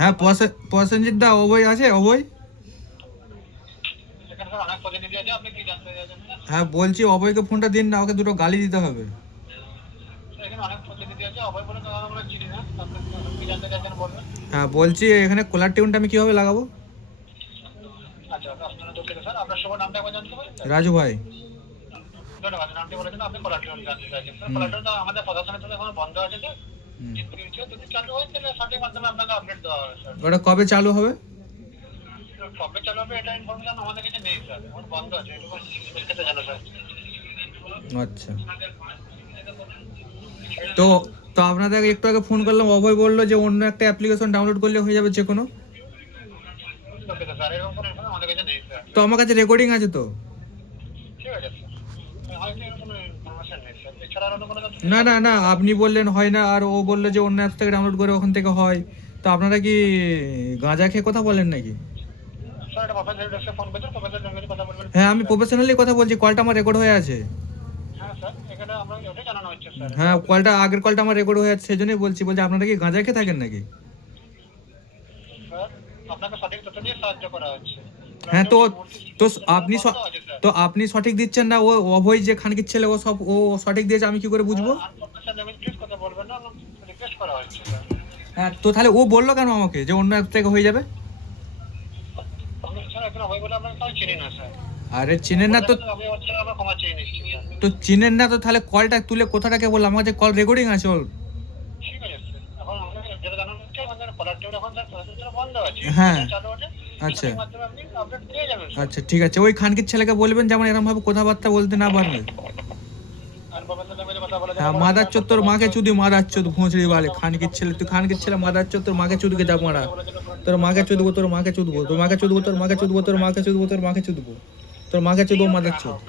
হ্যাঁ প্রসেনজিৎ দা অভয় আছে অভয়? হ্যাঁ বলছি অভয়কে ফোনটা দিন না, ওকে দুটো গালি দিতে হবে। হ্যাঁ বলছি এখানে কলার টিউনটা আমি কিভাবে লাগাবো? রাজু ভাই। ওটা কবে চালু হবে? আচ্ছা তো তো আপনাদের একটু আগে ফোন করলাম, অভয় বললো যে অন্য একটা অ্যাপ্লিকেশন ডাউনলোড করলে হয়ে যাবে যে কোনো। তো আমার কাছে রেকর্ডিং আছে তো। না না না আপনি বললেন হয় না, আর ও বললো যে অন্য অ্যাপস থেকে ডাউনলোড করে ওখান থেকে হয়। তো আপনারা কি গাঁজা খেয়ে কথা বলেন নাকি? হ্যাঁ আমি প্রফেশনালি কথা বলছি, কলটা আমার রেকর্ড হয়ে আছে। হ্যাঁ কলটা আগের কলটা আমার রেকর্ড হয়ে আছে, সেই জন্যই বলছি আপনারা কি গাঁজা খেয়ে থাকেন নাকি? হ্যাঁ তো তো আপনি তো আপনি সঠিক দিচ্ছেন না, ও অভয় যে খানকির ছেলে ও সঠিক দিয়েছে, আমি কি করে বুঝবো? হ্যাঁ তো তাহলে ও বললো কেন আমাকে যে অন্য অ্যাপ থেকে হয়ে যাবে? আরে চিনেন না তো, তো চিনেন না তো তাহলে কলটা তুলে কোথাটাকে বললাম, আমার কাছে কল রেকর্ডিং আছে ওর। হ্যাঁ আচ্ছা আচ্ছা ঠিক আছে, ওই খানকির ছেলেকে বলবেন যেমন এরকম ভাবে কথাবার্তা বলতে না পারবে। হ্যাঁ মাদার চোদ তোর মাকে চুদি, মাদার চোদ ভোঁচড়ি বালে খানকির ছেলে, তুই খানকির ছেলে মাদার চোদ, তোর মাকে চুদকে যাব মারা, তোর মাকে চুদবো, তোর মাকে চুদবো, তোর মাকে চুদবো, তোর মাকে চুদবো, তোর মাকে চুদবো, তোর মাকে চুদবো, তোর মাকে চুদবো মাদার চোদ।